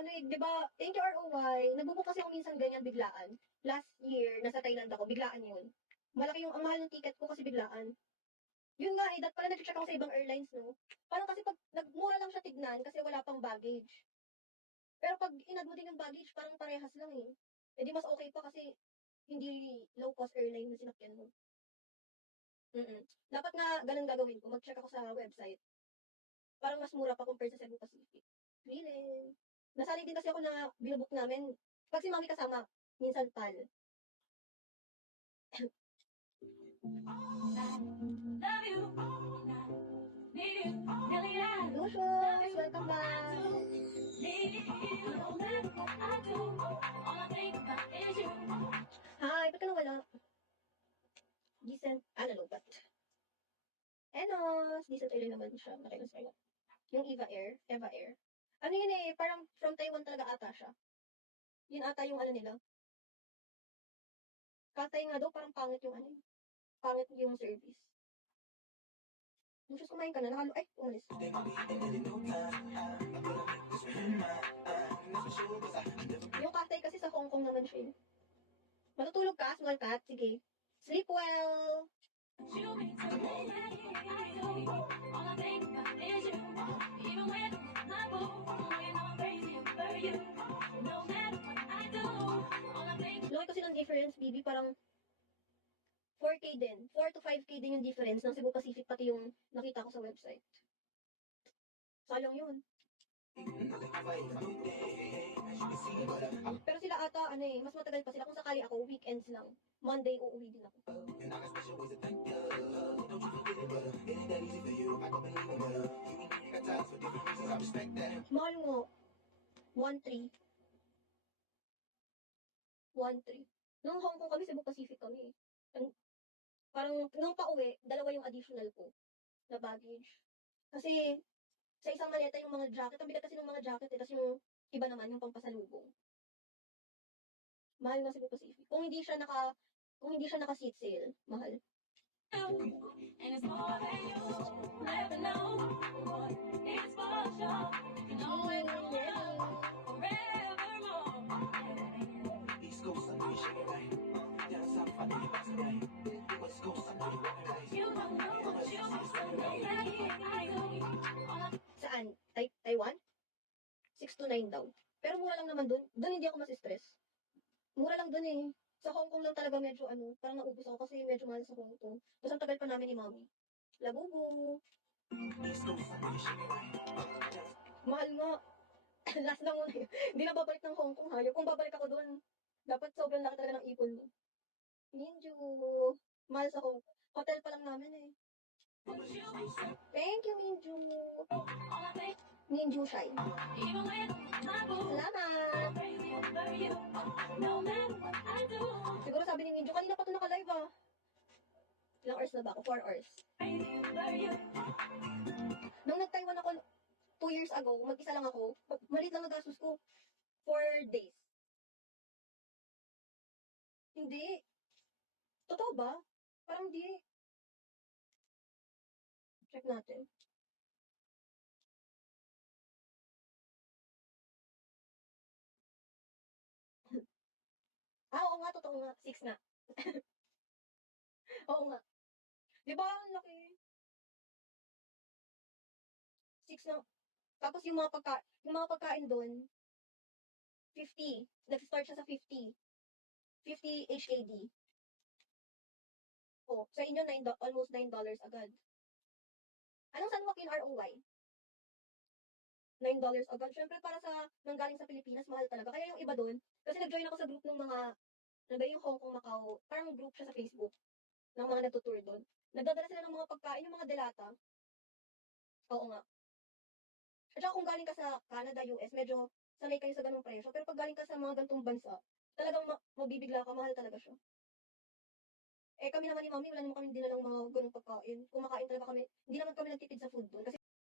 ano eh, di ba, thank you ROY. Nagbubook kasi ako minsan ganyan biglaan. Last year, nasa Thailand ako, biglaan yun. Malaki yung, ang mahal ng ticket ko kasi biglaan. Yun nga eh, pala nag-check ako sa ibang airlines, no? Parang kasi pag, nagmura lang siya tignan kasi wala pang baggage. Pero pag inad mo din yung baggage, parang parehas lang eh. Eh di mas okay pa kasi hindi low-cost airline na sinakyan mo. Dapat nga ganun gagawin ko. Mag-check ako sa website. Parang mas mura pa compare sa Cebu Pacific. Feeling. Nasanay din kasi ako na binobook namin. Pag si mami kasama, minsan pal. Lucius, welcome back. Hi, ba't ka nawala? Decent, lobat. Enos, decent air naman siya. Nakinos kayo. Yung Eva Air. Ano yun eh, parang from Taiwan talaga ata siya. Yun ata yung ano nila. Katay nga daw, parang pangit yung ano, pangit yung service. Lucius, kumain ka na. Ay, umalis. Yung Katay kasi sa Hong Kong naman siya. Matutulog ka, small cat. Sige. Sleep well. Laki kasi ng difference, Bibi. Parang 4K din. 4 to 5K din yung difference ng Cebu Pacific, pati yung nakita ko sa website. Sayang yun. Pero sila ata, mas matagal pa sila. Kung sakali ako, weekends lang. Monday, uuwi din ako. Mahal mo. 1.3. 1.3. Nung Hong Kong kami, Cebu Pacific kami. Parang, nung pauwi, dalawa yung additional ko na baggage. Kasi, sa isang maleta yung mga jacket. Ang bigat kasi ng mga jacket eh. Tapos yung iba naman, yung pampasalubong. Mahal nga Cebu Pacific. Kung hindi siya naka seat sale, mahal. Saan? Taiwan? 629 daw. Pero mura lang naman dun. Dun hindi ako mas-stress. Mura lang dun eh. Sa Hong Kong lang talaga medyo parang naubos ako kasi medyo mahal sa Hong Kong. Tapos ang tagal pa namin ni Mami. Labubu. Mahal nga. Last na muna. Hindi na babalik ng Hong Kong hayop. Kung babalik ako dun, dapat sobrang laki talaga ng ipon mo. Minju. Mahal sa Hong Kong. Hotel pa lang namin eh. Thank you, Minju. Minju Shine. Salamat. Siguro sabi ni Minju, kanina pa ito naka-live ah. Ilang hours na ba ako? 4 hours. Nung nag-Taiwan ako 2 years ago, mag-isa lang ako, maliit lang nagastos ko. 4 days. Hindi. Totoo ba? Parang hindi. Check natin. Oo nga, totoo nga. 6 nga. Oo nga. Di ba, ang laki? 6 na. Tapos yung mga pagkain doon, 50. Nag-start siya sa 50. 50 HKD. Oh, sa inyo, almost $9 agad. Anong San Joaquin ROY? $9 agad. Siyempre, para sa nanggaling sa Pilipinas, mahal talaga. Kaya yung iba doon, kasi nag-join ako sa group ng mga, yung Hong Kong, Macau, parang group siya sa Facebook, ng mga natutour doon. Nagdadala sila ng mga pagkain, yung mga delata. Oo nga. At saka kung galing ka sa Canada, US, medyo sanay kayo sa ganung presyo. Pero pag galing ka sa mga gantong bansa, talagang mabibigla ka, mahal talaga siya. Eh kami naman ni Mami, wala naman kami dinalang mga ganung pagkain. Kumakain talaga kami, hindi naman kami nagtipid sa food doon. Kasi